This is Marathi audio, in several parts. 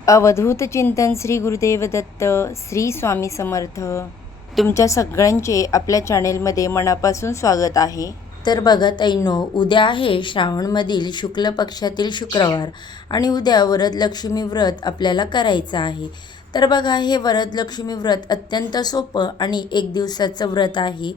अवधूत चिंतन श्री गुरुदेव दत्त श्री स्वामी समर्थ. तुमच्या सगळ्यांचे आपल्या चॅनेलमध्ये मनापासून स्वागत आहे. तर बघा ताईंनो, उद्या आहे श्रावणमधील शुक्ल पक्षातील शुक्रवार आणि उद्या वरदलक्ष्मी व्रत आपल्याला करायचं आहे. तर बघा, हे वरदलक्ष्मी व्रत अत्यंत सोपं आणि एक दिवसाचं व्रत आहे.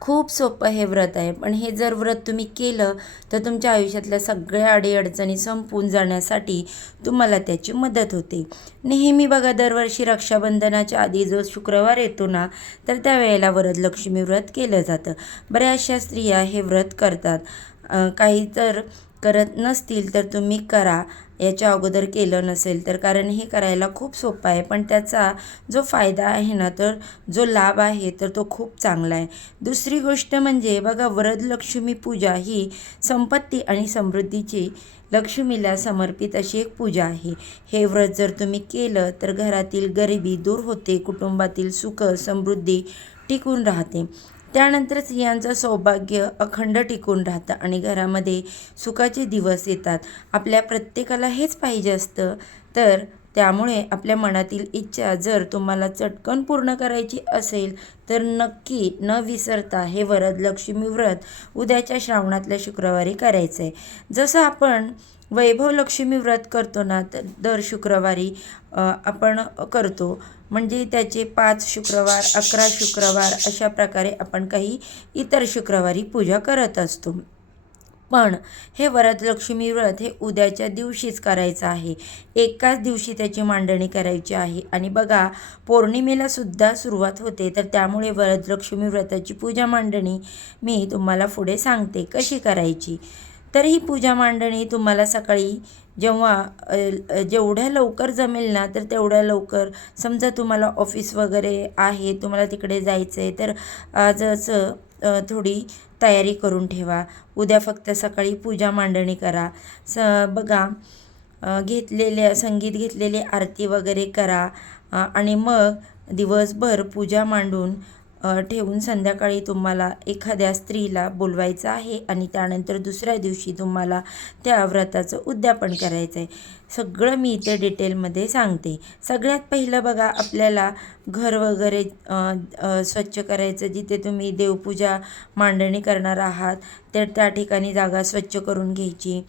खूप सोपं हे व्रत आहे, पण हे जर व्रत तुम्ही केलं तर तुमच्या आयुष्यातल्या सगळ्या अडीअडचणी संपून जाण्यासाठी तुम्हाला त्याची मदत होते. नेहमी बघा, दरवर्षी रक्षाबंधनाच्या आधी जो शुक्रवार येतो ना, तर त्यावेळेला वरदलक्ष्मी व्रत केलं जातं. बऱ्याचशा स्त्रिया हे व्रत करतात. काही तर करत नसतील तर तुम्ही करा, याच्या अगोदर केलं नसेल तर, कारण हे करायला खूप सोपं आहे. पण त्याचा जो फायदा आहे ना, तर जो लाभ आहे तर तो खूप चांगला आहे. दुसरी गोष्ट म्हणजे बघा, वरदलक्ष्मी पूजा ही संपत्ती आणि समृद्धीची, लक्ष्मीला समर्पित अशी एक पूजा आहे. हे व्रत जर तुम्ही केलं तर घरातील गरिबी दूर होते, कुटुंबातील सुख समृद्धी टिकून राहते. त्यानंतर स्त्रियांचं सौभाग्य अखंड टिकून राहतं आणि घरामध्ये सुखाचे दिवस येतात. आपल्या प्रत्येकाला हेच पाहिजे असतं. तर त्यामुळे आपल्या मनातील इच्छा जर तुम्हाला चटकन पूर्ण करायची असेल तर नक्की न विसरता हे वरदलक्ष्मी व्रत उद्याच्या श्रावणातल्या शुक्रवारी करायचं आहे. जसं आपण वैभवलक्ष्मी व्रत करतो ना, तर दर शुक्रवारी आपण करतो. म्हणजे त्याचे 5 शुक्रवार, 11 शुक्रवार अशा प्रकारे आपण काही इतर शुक्रवारी पूजा करत असतो. पण हे वरदलक्ष्मी व्रत हे उद्याच्या दिवशीच करायचं आहे. एकाच दिवशी त्याची मांडणी करायची आहे. आणि बघा, पौर्णिमेला सुद्धा सुरुवात होते. तर त्यामुळे वरदलक्ष्मी व्रताची पूजा मांडणी मी तुम्हाला पुढे सांगते कशी करायची. तर ही पूजा मांडणी तुम्हाला सकाळी जेवढ्या लवकर जमेल ना, तर तेवढ्या लवकर, समजा तुम्हाला ऑफिस वगैरे आहे, तुम्हाला तिकडे जायचं आहे, तर आजच थोडी तयारी करून ठेवा. उद्या फक्त सकाळी पूजा मांडणी करा. बघा, संगीत घेतलेली आरती वगैरे करा आणि मग दिवसभर पूजा मांडून ठेवून संध्याकाळी तुम्हाला एखाद्या स्त्रीला बोलवायचं आहे आणि त्यानंतर दुसऱ्या दिवशी तुम्हाला त्या व्रताचं उद्यापन करायचं आहे. सगळं मी इथे डिटेलमध्ये सांगते. सगळ्यात पहिलं बघा, आपल्याला घर वगैरे स्वच्छ करायचं. जिथे तुम्ही देवपूजा मांडणी करणार आहात तर त्या ठिकाणी जागा स्वच्छ करून घ्यायची.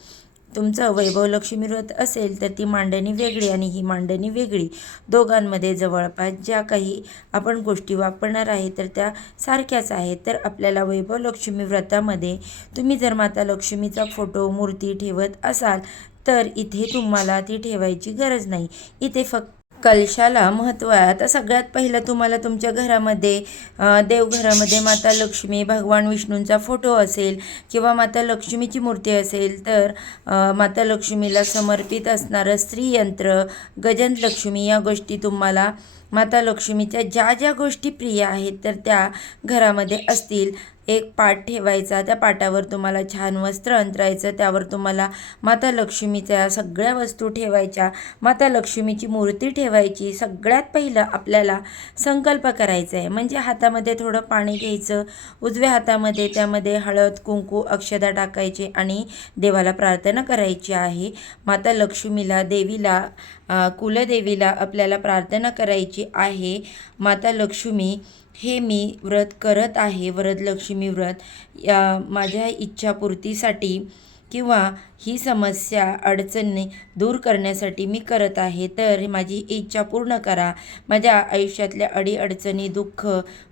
तुमचं वैभवलक्ष्मी व्रत असेल तर ती मांडणी वेगळी आणि ही मांडणी वेगळी. दोघांमध्ये जवळपास ज्या काही आपण गोष्टी वापरणार आहे तर त्या सारख्याच आहेत. तर आपल्याला वैभवलक्ष्मी व्रतामध्ये तुम्ही जर माता लक्ष्मीचा फोटो, मूर्ती ठेवत असाल तर इथे तुम्हाला ती ठेवायची गरज नाही. इथे फक्त कलशाला महत्त्व आहे. आता सगळ्यात पहिलं तुम्हाला तुमच्या घरामध्ये, देवघरामध्ये माता लक्ष्मी, भगवान विष्णूंचा फोटो असेल किंवा माता लक्ष्मीची मूर्ती असेल तर माता लक्ष्मीला समर्पित असणारं श्रीयंत्र, गजंतलक्ष्मी या गोष्टी तुम्हाला, माता लक्ष्मीच्या ज्या ज्या गोष्टी प्रिय आहेत तर त्या घरामध्ये असतील. एक पाट ठेवायचा, त्या पाटावर तुम्हाला छान वस्त्र अंतरायचं, त्यावर तुम्हाला माता लक्ष्मीच्या सगळ्या वस्तू ठेवायच्या, माता लक्ष्मीची मूर्ती ठेवायची. सगळ्यात पहिलं आपल्याला संकल्प करायचा आहे. म्हणजे हातामध्ये थोडं पाणी घ्यायचं, उजव्या हातामध्ये त्यामध्ये हळद, कुंकू, अक्षता टाकायचे आणि देवाला प्रार्थना करायची आहे. माता लक्ष्मीला, देवीला, कुलदेवीला आपल्याला प्रार्थना करायची आहे. माता लक्ष्मी, हे मी व्रत करत आहे, वरदलक्ष्मी व्रत, या माझ्या इच्छापूर्तीसाठी किंवा ही समस्या, अडचणी दूर करण्यासाठी मी करत आहे. तर माझी इच्छा पूर्ण करा. माझ्या आयुष्यातल्या अडीअडचणी, दुःख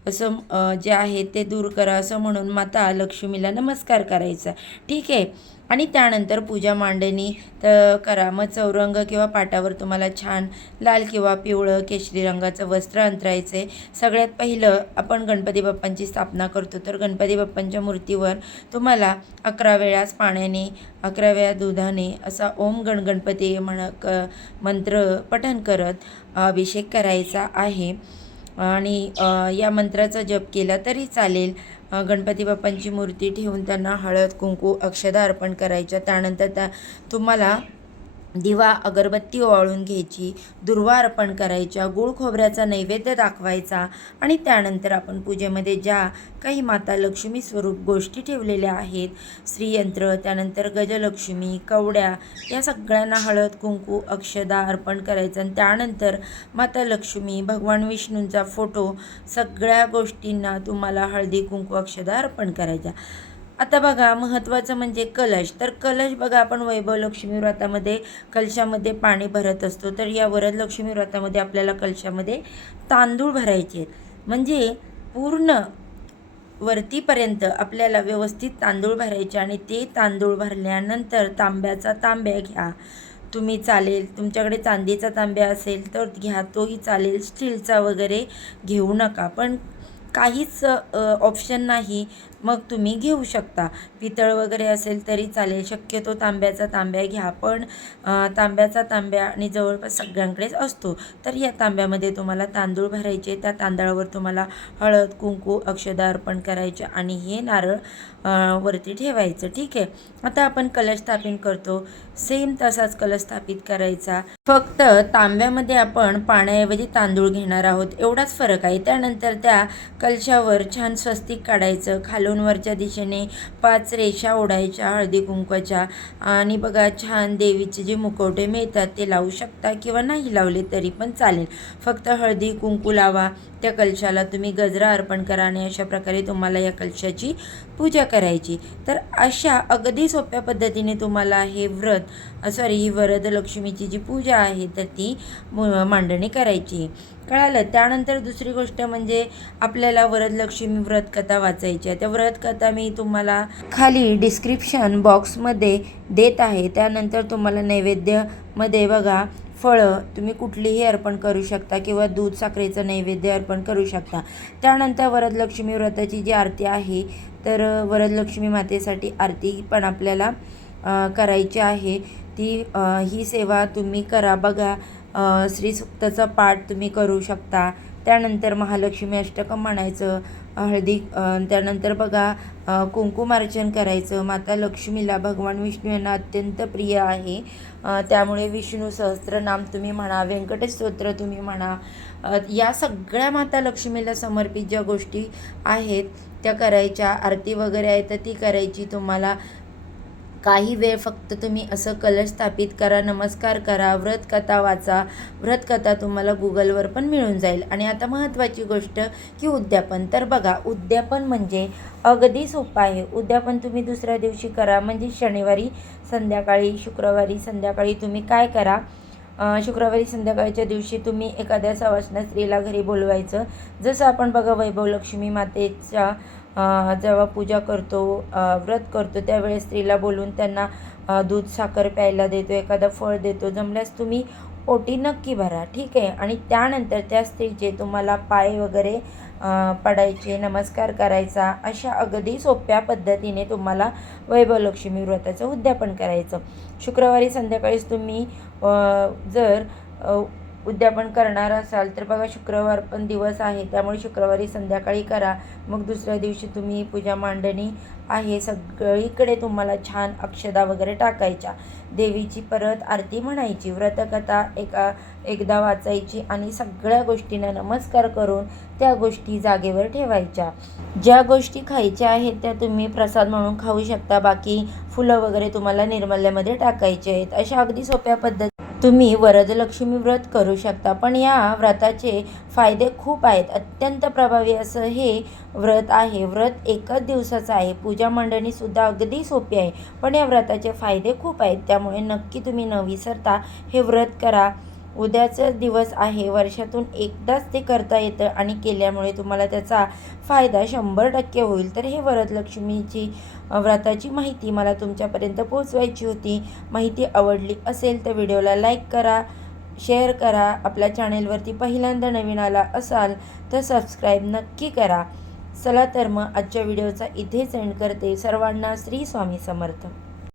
असं जे आहे ते दूर करा, असं म्हणून माता लक्ष्मीला नमस्कार करायचा. ठीक आहे. आणि त्यानंतर पूजा मांडणी तर करा. मग चौरंग किंवा पाटावर तुम्हाला छान लाल किंवा पिवळं, केशरी रंगाचं वस्त्र अंतरायचं आहे. सगळ्यात पहिलं आपण गणपती बाप्पांची स्थापना करतो. तर गणपती बाप्पांच्या मूर्तीवर तुम्हाला 11 वेळाच पाण्याने, 11 वेळा दुधाने असा ओम गणपती मंत्र पठण करत अभिषेक करायचा आहे. आणि या मंत्राचा जप केला तरी चालेल. गणपती बाप्पांची मूर्ती ठेवून त्यांना हळद, कुंकू, अक्षता अर्पण करायच्या. त्यानंतर तुम्हाला दिवा अगरबत्ती ओवाळून घ्यायची, दुर्वा अर्पण करायच्या, गूळ खोबऱ्याचा नैवेद्य दाखवायचा आणि त्यानंतर आपण पूजेमध्ये ज्या काही माता लक्ष्मी स्वरूप गोष्टी ठेवलेल्या आहेत, श्रीयंत्र, त्यानंतर गजलक्ष्मी, कवड्या, या सगळ्यांना हळद कुंकू अक्षदा अर्पण करायचं आणि त्यानंतर माता लक्ष्मी, भगवान विष्णूंचा फोटो, सगळ्या गोष्टींना तुम्हाला हळदी कुंकू अक्षदा अर्पण करायच्या. आता बघा महत्त्वाचं म्हणजे कलश. तर कलश बघा आपण वैभव लक्ष्मी व्रतामध्ये कलशामध्ये पाणी भरत असतो, तर या वरदलक्ष्मी व्रतामध्ये आपल्याला कलशामध्ये तांदूळ भरायचे आहेत. म्हणजे पूर्ण वरतीपर्यंत आपल्याला व्यवस्थित तांदूळ भरायचे आणि ते तांदूळ भरल्यानंतर तांब्याचा तांब्या घ्या तुम्ही, चालेल तुमच्याकडे चांदीचा तांब्या असेल तर घ्या, तोही चालेल, स्टीलचा वगैरे घेऊ नका. पण काहीच ऑप्शन नाही मग तुम्ही घेऊ शकता, पितळ वगैरे असेल तरी चालेल, शक्यतो तांब्याचा तांब्या घ्या. पण तांब्याचा तांब्या आणि जवळपास सगळ्यांकडेच असतो, तर या तांब्यामध्ये तुम्हाला तांदूळ भरायचे, त्या तांदळावर तुम्हाला हळद कुंकू अक्षदा अर्पण करायचे आणि हे नारळ वरती ठेवायचं. ठीक आहे. आता आपण कलश स्थापित करतो, सेम तसाच कलश स्थापित करायचा, फक्त तांब्यामध्ये आपण पाण्याऐवजी तांदूळ घेणार आहोत, एवढाच फरक आहे. त्यानंतर त्या कलशावर छान स्वस्तिक काढायचं, खालून वरच्या दिशेने 5 रेषा ओढायच्या हळदी कुंकवाच्या आणि बघा छान देवीचे जे मुखवटे मिळतात ते लावू शकता किंवा नाही लावले तरी पण चालेल. फक्त हळदी कुंकू लावा, त्या कलशाला तुम्ही गजरा अर्पण करा आणि अशा प्रकारे तुम्हाला या कलशाची पूजा करायची. तर अशा अगदी सोप्या पद्धतीने तुम्हाला हे ही वरदलक्ष्मीची जी पूजा आहे तर ती मांडणी करायची. कळालं. त्यानंतर दुसरी गोष्ट म्हणजे आपल्याला वरदलक्ष्मी व्रतकथा वाचायची आहे. त्या व्रतकथा मी तुम्हाला खाली डिस्क्रिप्शन बॉक्समध्ये देत आहे. त्यानंतर तुम्हाला नैवेद्यामध्ये बघा फळं तुम्ही कुठलीही अर्पण करू शकता किंवा दूध साखरेचं नैवेद्य अर्पण करू शकता. त्यानंतर वरदलक्ष्मी व्रताची जी आरती आहे तर वरदलक्ष्मी मातेसाठी आरती पण आपल्याला करायची आहे. ही सेवा तुम्ही करा. बघा श्रीसूक्ताचा पाठ तुम्ही करू शकता. त्यानंतर महालक्ष्मी अष्टकं म्हणायचं, त्यानंतर बघा कुंकुमार्चन करायचं. माता लक्ष्मीला भगवान विष्णू यांना अत्यंत प्रिय आहे, त्यामुळे विष्णू सहस्त्रनाम तुम्ही म्हणा, व्यंकटेश स्तोत्र तुम्ही म्हणा. या सगळ्या माता लक्ष्मीला समर्पित ज्या गोष्टी आहेत त्या करायच्या. आरती वगैरे आहे तर ती करायची. तुम्हाला काही वेळ फक्त तुम्ही असं कलश स्थापित करा, नमस्कार करा, व्रतकथा वाचा. व्रतकथा तुम्हाला गुगलवर पण मिळून जाईल. आणि आता महत्त्वाची गोष्ट की उद्यापन. तर बघा उद्यापन म्हणजे अगदी सोपं आहे. उद्यापन तुम्ही दुसऱ्या दिवशी करा, म्हणजे शनिवारी संध्याकाळी, शुक्रवारी संध्याकाळी तुम्ही काय करा, शुक्रवारी संध्याकाळच्या दिवशी तुम्ही एखाद्या सवाष्ण स्त्रीला घरी बोलवायचं. जसं आपण बघा वैभव लक्ष्मी मातेच्या जेव्हा पूजा करतो, व्रत करतो त्यावेळेस स्त्रीला बोलून त्यांना दूध साखर प्यायला देतो, एखादं फळ देतो. जमल्यास तुम्ही ओटी नक्की भरा. ठीक आहे. आणि त्यानंतर त्या स्त्रीचे तुम्हाला पाय वगैरे पडायचे, नमस्कार करायचा. अशा अगदी सोप्या पद्धतीने तुम्हाला वैभव लक्ष्मी व्रताचं उद्यापन करायचं. शुक्रवारी संध्याकाळीच तुम्ही जर उद्यापन करणार असाल तर बघा शुक्रवार पण दिवस आहे, त्यामुळे शुक्रवारी संध्याकाळी करा. मग दुसऱ्या दिवशी तुम्ही पूजा मांडणी आहे, सगळीकडे तुम्हाला छान अक्षदा वगैरे टाकायच्या, देवीची परत आरती म्हणायची, व्रतकथा एकदा वाचायची आणि सगळ्या गोष्टींना नमस्कार करून त्या गोष्टी जागेवर ठेवायच्या. ज्या गोष्टी खायच्या आहेत त्या तुम्ही प्रसाद म्हणून खाऊ शकता, बाकी फुलं वगैरे तुम्हाला निर्मल्यामध्ये टाकायचे आहेत. अशा अगदी सोप्या पद्धती तुम्ही वरदलक्ष्मी व्रत करू शकता. पण या व्रताचे फायदे खूप आहेत. अत्यंत प्रभावी असं हे व्रत आहे. व्रत एकच दिवसाचं आहे. पूजा मांडणीसुद्धा अगदी सोपी आहे. पण या व्रताचे फायदे खूप आहेत, त्यामुळे नक्की तुम्ही न विसरता हे व्रत करा. उद्याचा दिवस आहे, वर्षातून एकदाच ते करता येतं आणि केल्यामुळे तुम्हाला त्याचा फायदा 100% होईल. तर हे वरदलक्ष्मीची व्रताची माहिती मला तुमच्यापर्यंत पोहोचवायची होती. माहिती आवडली असेल तर व्हिडिओला लाईक करा, शेअर करा. आपल्या चॅनेलवरती पहिल्यांदा नवीन आला असाल तर सबस्क्राईब नक्की करा. चला तर मग आजच्या व्हिडिओचा इथेच एंड करते. सर्वांना श्री स्वामी समर्थ.